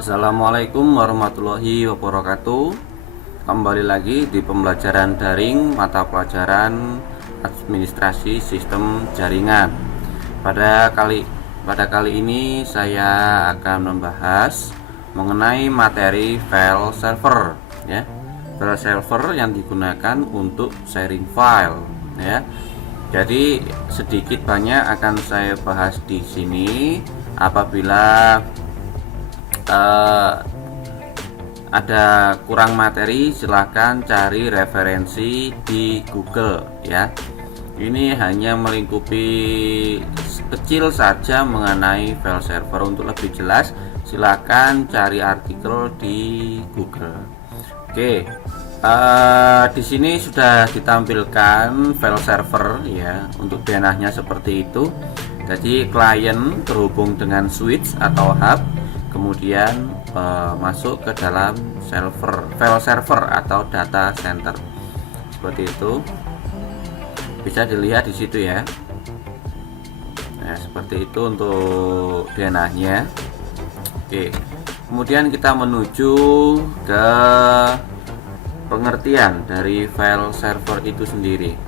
Assalamualaikum warahmatullahi wabarakatuh. Kembali lagi di pembelajaran daring mata pelajaran administrasi sistem jaringan. Pada kali ini saya akan membahas mengenai materi file server, ya. File server yang digunakan untuk sharing file, ya. Jadi sedikit banyak akan saya bahas di sini. Apabila ada kurang materi, silahkan cari referensi di Google, ya. Ini hanya melingkupi kecil saja mengenai file server. Untuk lebih jelas silahkan cari artikel di Google. Oke, di sini sudah ditampilkan file server, ya. Untuk denahnya seperti itu. Jadi klien terhubung dengan switch atau hub, kemudian masuk ke dalam file server atau data center. Seperti itu, bisa dilihat di situ, ya. Nah, seperti itu untuk denahnya. Oke, kemudian kita menuju ke pengertian dari file server itu sendiri.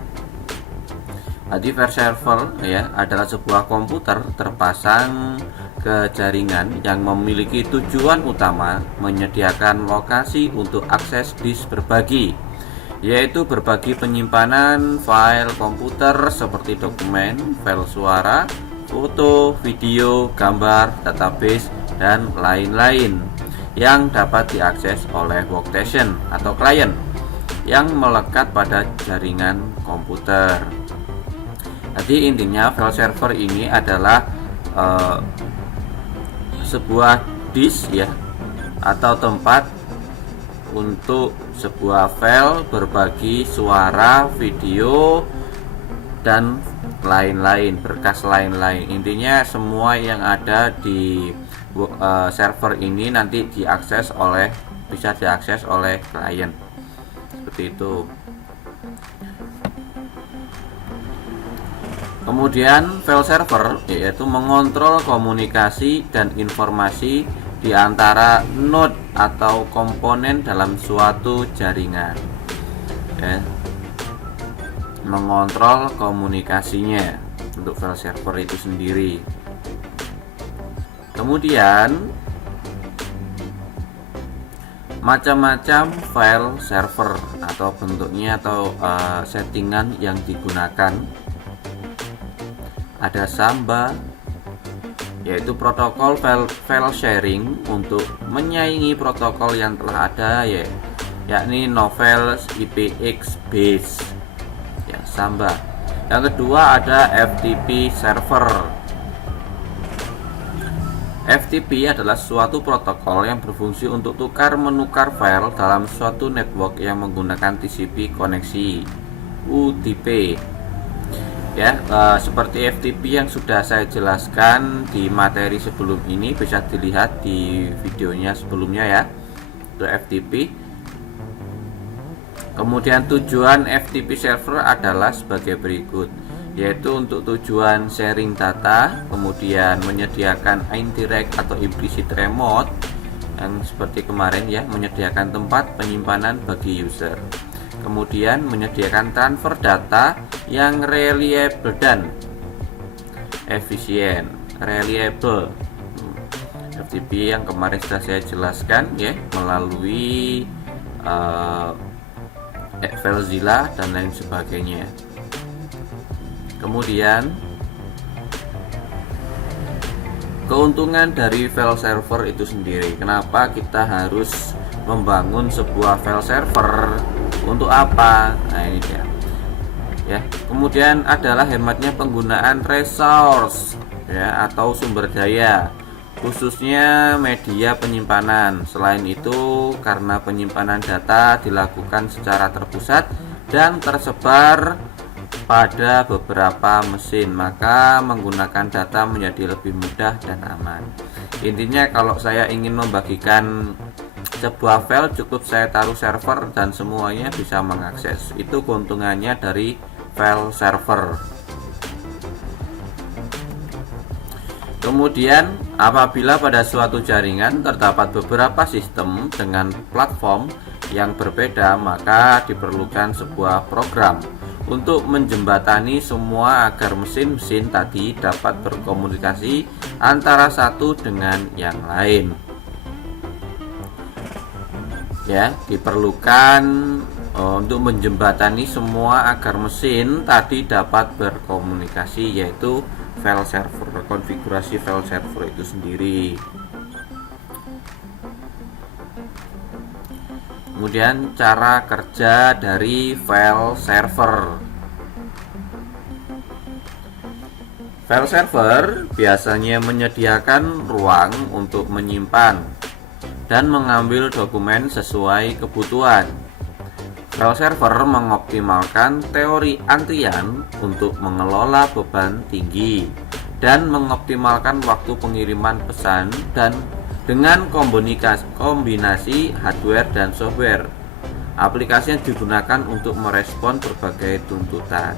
Jadi file server, ya, adalah sebuah komputer terpasang ke jaringan yang memiliki tujuan utama menyediakan lokasi untuk akses disk berbagi, yaitu berbagi penyimpanan file komputer seperti dokumen, file suara, foto, video, gambar, database, dan lain-lain yang dapat diakses oleh workstation atau klien yang melekat pada jaringan komputer. Jadi intinya file server ini adalah sebuah disk, ya, atau tempat untuk sebuah file berbagi suara, video, dan lain-lain, berkas lain-lain. Intinya semua yang ada di server ini nanti bisa diakses oleh klien. Seperti itu. Kemudian file server yaitu mengontrol komunikasi dan informasi di antara node atau komponen dalam suatu jaringan, ya. Mengontrol komunikasinya untuk file server itu sendiri. Kemudian macam-macam file server atau bentuknya atau settingan yang digunakan. Ada Samba, yaitu protokol file sharing untuk menyaingi protokol yang telah ada, yakni Novell IPX Base, ya, Samba. Yang kedua ada FTP server. FTP adalah suatu protokol yang berfungsi untuk tukar-menukar file dalam suatu network yang menggunakan TCP koneksi UDP. Ya, seperti FTP yang sudah saya jelaskan di materi sebelum ini, bisa dilihat di videonya sebelumnya, ya, untuk FTP. Kemudian tujuan FTP server adalah sebagai berikut, yaitu untuk tujuan sharing data, kemudian menyediakan indirect atau implicit remote yang seperti kemarin, ya, menyediakan tempat penyimpanan bagi user. Kemudian menyediakan transfer data yang reliable dan efisien. Reliable FTP yang kemarin sudah saya jelaskan, ya, melalui FileZilla dan lain sebagainya. Kemudian keuntungan dari file server itu sendiri. Kenapa kita harus membangun sebuah file server? Untuk apa? Nah, ini dia, ya. Kemudian adalah hematnya penggunaan resource, ya, atau sumber daya, khususnya media penyimpanan. Selain itu, karena penyimpanan data dilakukan secara terpusat dan tersebar pada beberapa mesin, maka menggunakan data menjadi lebih mudah dan aman. Intinya kalau saya ingin membagikan sebuah file, cukup saya taruh server dan semuanya bisa mengakses. Itu keuntungannya dari file server. Kemudian, apabila pada suatu jaringan terdapat beberapa sistem dengan platform yang berbeda, maka diperlukan sebuah program untuk menjembatani semua agar mesin-mesin tadi dapat berkomunikasi antara satu dengan yang lain. Ya, diperlukan untuk menjembatani semua agar mesin tadi dapat berkomunikasi, yaitu file server, konfigurasi file server itu sendiri. Kemudian cara kerja dari file server. File server biasanya menyediakan ruang untuk menyimpan dan mengambil dokumen sesuai kebutuhan. File server mengoptimalkan teori antrian untuk mengelola beban tinggi dan mengoptimalkan waktu pengiriman pesan dan dengan kombinasi hardware dan software. Aplikasi yang digunakan untuk merespon berbagai tuntutan.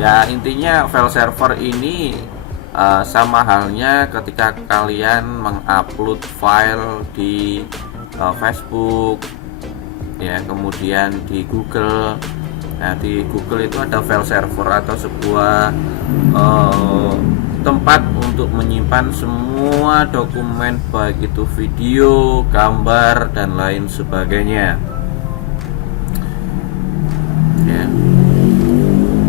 Ya, intinya file server ini sama halnya ketika kalian mengupload file di Facebook, ya, kemudian di Google. Nah, di Google itu ada file server atau sebuah tempat untuk menyimpan semua dokumen, baik itu video, gambar, dan lain sebagainya. Ya.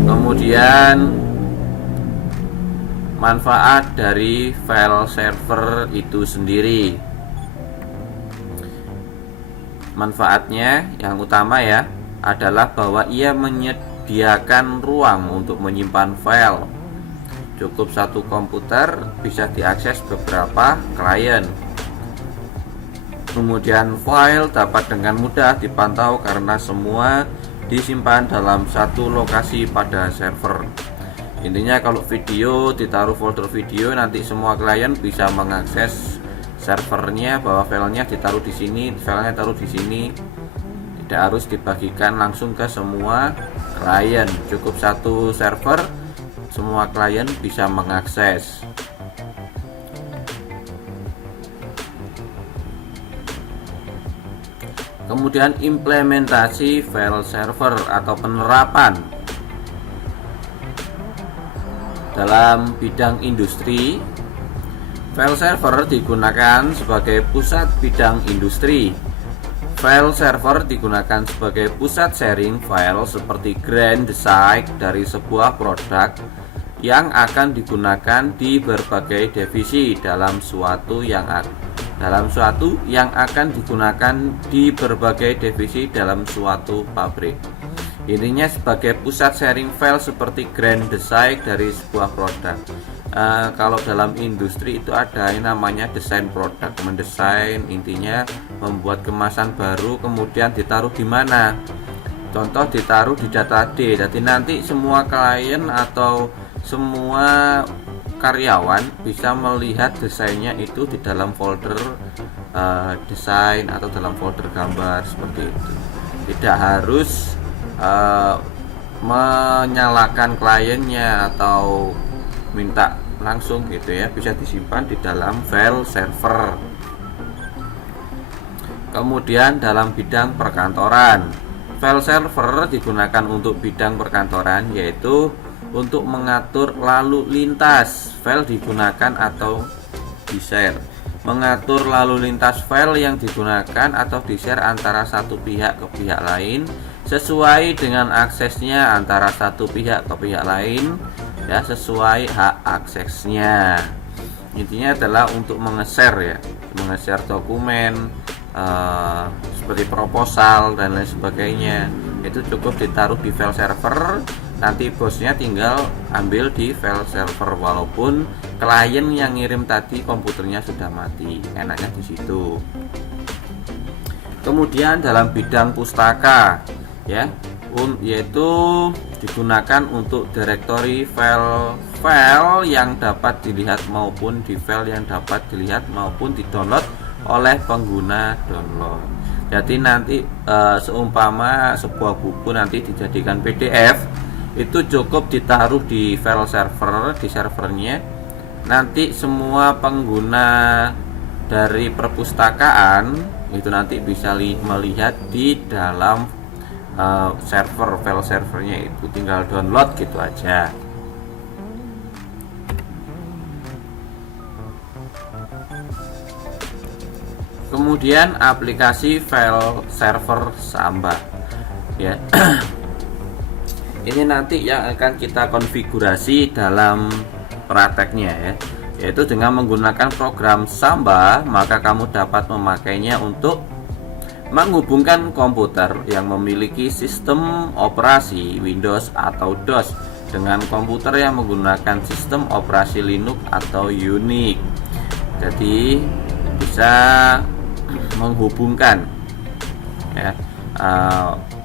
Kemudian manfaat dari file server itu sendiri. Manfaatnya yang utama ya adalah bahwa ia menyediakan ruang untuk menyimpan file. Cukup satu komputer bisa diakses beberapa klien. Kemudian file dapat dengan mudah dipantau karena semua disimpan dalam satu lokasi pada server. Intinya kalau video ditaruh folder video, nanti semua klien bisa mengakses servernya bahwa filenya ditaruh di sini, filenya taruh di sini. Tidak harus dibagikan langsung ke semua klien. Cukup satu server, semua klien bisa mengakses. Kemudian implementasi file server atau penerapan dalam bidang industri. File server digunakan sebagai pusat bidang industri. File server digunakan sebagai pusat sharing file seperti grand design dari sebuah produk yang akan digunakan di berbagai divisi dalam suatu yang akan digunakan di berbagai divisi dalam suatu pabrik. Intinya sebagai pusat sharing file seperti grand design dari sebuah produk. Kalau dalam industri itu ada yang namanya desain produk, mendesain, intinya membuat kemasan baru, kemudian ditaruh di mana. Contoh ditaruh di database. Jadi nanti semua klien atau semua karyawan bisa melihat desainnya itu di dalam folder desain atau dalam folder gambar seperti itu. Tidak harus menyalakan kliennya atau minta langsung gitu ya, bisa disimpan di dalam file server. Kemudian dalam bidang perkantoran, file server digunakan untuk bidang perkantoran, yaitu untuk mengatur lalu lintas. File digunakan atau di-share, mengatur lalu lintas file yang digunakan atau di-share antara satu pihak ke pihak lain sesuai dengan aksesnya antara satu pihak ke pihak lain, ya, sesuai hak aksesnya. Intinya adalah untuk menge-share ya, menge-share dokumen seperti proposal dan lain sebagainya. Itu cukup ditaruh di file server, nanti bosnya tinggal ambil di file server walaupun klien yang ngirim tadi komputernya sudah mati. Enaknya di situ. Kemudian dalam bidang pustaka ya, yaitu digunakan untuk directory file yang dapat dilihat maupun di file yang dapat dilihat maupun di-download oleh pengguna download. Jadi nanti seumpama sebuah buku nanti dijadikan PDF, itu cukup ditaruh di file server, di servernya, nanti semua pengguna dari perpustakaan itu nanti bisa melihat di dalam server, file servernya itu tinggal download gitu aja. Kemudian aplikasi file server Samba ya. Ini nanti yang akan kita konfigurasi dalam prakteknya ya, yaitu dengan menggunakan program Samba, maka kamu dapat memakainya untuk menghubungkan komputer yang memiliki sistem operasi Windows atau DOS dengan komputer yang menggunakan sistem operasi Linux atau Unix. Jadi bisa menghubungkan ya,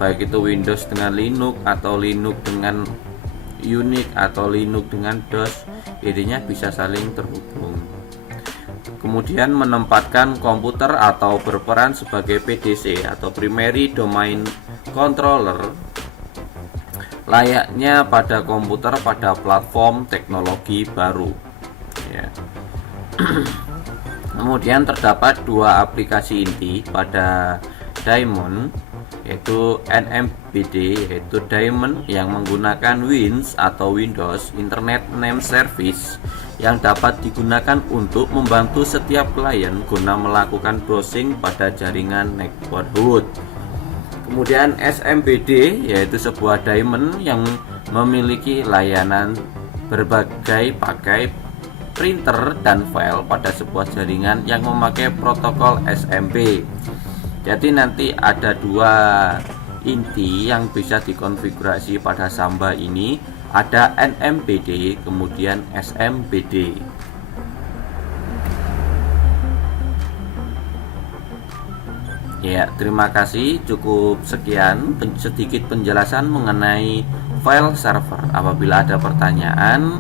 baik itu Windows dengan Linux atau Linux dengan Unix atau Linux dengan DOS, intinya bisa saling terhubung. Kemudian menempatkan komputer atau berperan sebagai PDC atau Primary Domain Controller layaknya pada komputer pada platform teknologi baru ya. Kemudian terdapat dua aplikasi inti pada Daemon, yaitu NMBD, yaitu Daemon yang menggunakan WINS atau Windows Internet Name Service yang dapat digunakan untuk membantu setiap klien guna melakukan browsing pada jaringan neighborhood. Kemudian SMBD, yaitu sebuah Daemon yang memiliki layanan berbagai pakai printer dan file pada sebuah jaringan yang memakai protokol SMP. Jadi nanti ada dua inti yang bisa dikonfigurasi pada Samba ini, ada NMBD kemudian SMBD. Ya, terima kasih. Cukup sekian sedikit penjelasan mengenai file server. Apabila ada pertanyaan,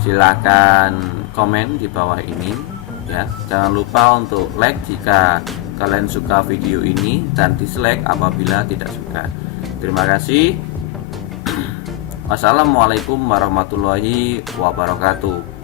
silahkan komen di bawah ini ya. Jangan lupa untuk like jika kalian suka video ini dan dislike apabila tidak suka. Terima kasih. Wassalamualaikum warahmatullahi wabarakatuh.